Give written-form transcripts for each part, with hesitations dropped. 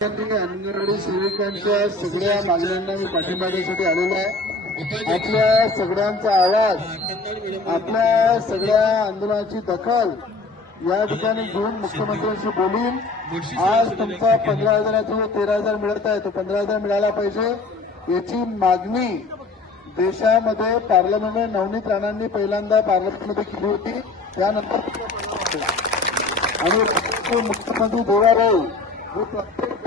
अंगणवाडी सेविकांच्या सगळ्या मागण्यांना मी पाठिंबा देण्यासाठी आलेलो आहे। आपल्या सगळ्यांचा आवाज, आपल्या सगळ्या आंदोलनाची दखल या ठिकाणी घेऊन मुख्यमंत्र्यांशी बोलून आज तुमचा 15,000 13,000 मिळत आहे, तो 15,000 मिळाला पाहिजे याची मागणी देशामध्ये पार्लमेंटमध्ये नवनीत राणांनी पहिल्यांदा पार्लमेंटमध्ये केली होती। त्यानंतर आणि मुख्यमंत्री देवाभाऊ हे प्रत्येक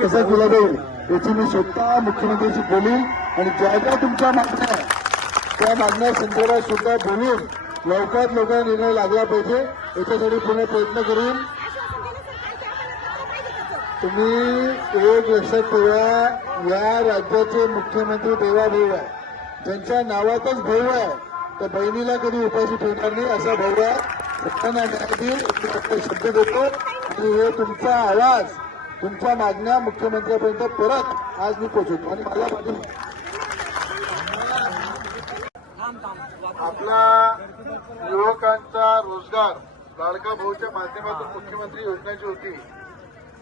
कसा केला जाईल याची मी स्वतः मुख्यमंत्र्यांशी बोलीन आणि ज्या ज्या तुमच्या मागण्या त्या मागण्या संदर्भात सुद्धा बोलून लवकरात लवकर निर्णय लागला पाहिजे याच्यासाठी पूर्ण प्रयत्न करीन। तुम्ही एक लक्षात ठेवा, या राज्याचे मुख्यमंत्री देवाभाऊ आहे, ज्यांच्या नावातच भाऊ आहे तर बहिणीला कधी उपाशी ठेवणार नाही असा भाऊ आहे। सत्ताना न्यायाधीश शब्द देतो आणि हे तुमचा आवाज, तुमच्या मागण्या मुख्यमंत्र्यांपर्यंत परत आज मी पोहोचवतो आणि मला आपला युवकांचा रोजगार लाडका भाऊच्या माध्यमातून मुख्यमंत्री योजनेची होती,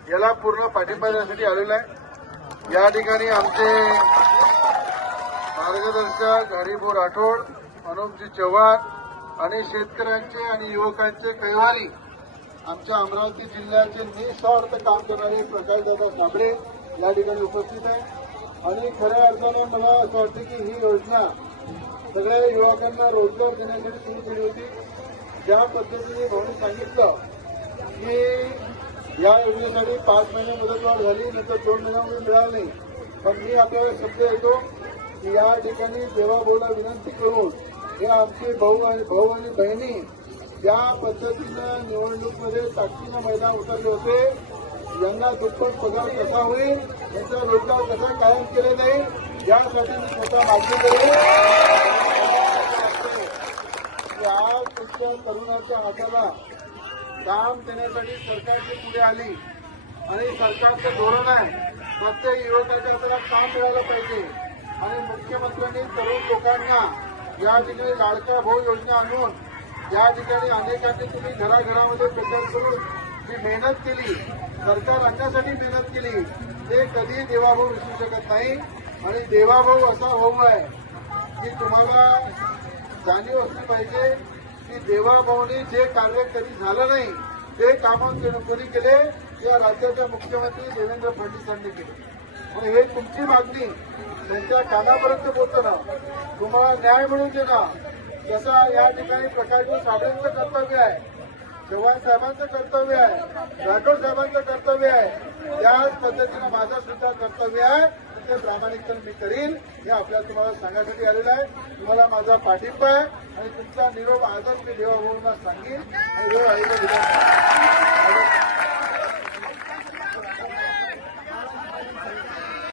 याला पूर्ण पाठिंबा देण्यासाठी आलेला आहे। या ठिकाणी आमचे मार्गदर्शक हरिभाऊ राठोड, अनुपजी चव्हाण आणि शेतकऱ्यांचे आणि युवकांचे कैवारी आमच्या अमरावती जिल्ह्याचे निस्वार्थ काम करणारे प्रकाशदादा साबळे या ठिकाणी उपस्थित आहे। आणि खऱ्या अर्थानं मला असं वाटतं की ही योजना सगळ्या युवकांना रोजगार देण्यासाठी सुरू केली होती। ज्या पद्धतीने भाऊनी सांगितलं की या योजनेसाठी 5 महिने मुदतवाढ झाली, नंतर 2 महिन्यामध्ये मिळालं नाही, पण मी आपल्याला शब्द देतो की या ठिकाणी देवाभाऊला विनंती करून हे आमचे भाऊ आणि बहिणी ज्या पद्धतीनं निवडणूकमध्ये ताकदीनं मैदान उतरले होते, यांना दुप्पट पगार कसा होईल, यांचा रोजगार कसा कायम केले नाही, यासाठी मी स्वतः मागणी करेन। आज तुमच्या तरुणाच्या हाताला काम देण्यासाठी सरकारची पुढे आली आणि सरकारचं धोरण आहे प्रत्येक युवकाच्या हाताला काम मिळालं पाहिजे आणि मुख्यमंत्र्यांनी तरुण लोकांना या ठिकाणी लाडका भाऊ योजना आणून या ठिकाणी अनेकांनी तुम्ही घराघरामध्ये प्रचार करून जी मेहनत केली, सरकार आणण्यासाठी मेहनत केली, ते कधी देवाभाऊ विसरू शकत नाही। आणि देवाभाऊ असा भाऊ आहे की तुम्हाला जाणीव असली पाहिजे की देवाभाऊने जे कार्य कधी झालं नाही ते कामं कोणी केले, या राज्याच्या मुख्यमंत्री देवेंद्र फडणवीसांनी केले। आणि हे तुमची मागणी त्यांच्या कानापर्यंत पोहोचणं, तुम्हाला न्याय मिळवून देणं, जसा या ठिकाणी प्रकाशजी साबळेंचं कर्तव्य आहे, चव्हाण साहेबांचं कर्तव्य आहे, राठोड साहेबांचं कर्तव्य आहे, त्याच पद्धतीनं माझं सुद्धा कर्तव्य आहे, ते प्रामाणिकपणे मी करीन हे आपल्याला तुम्हाला सांगण्यासाठी आलेलं आहे। तुम्हाला माझा पाठिंबा आहे आणि तुमचा निरोप आजच मी देवाभाऊंना सांगेन आणि वेळ आहे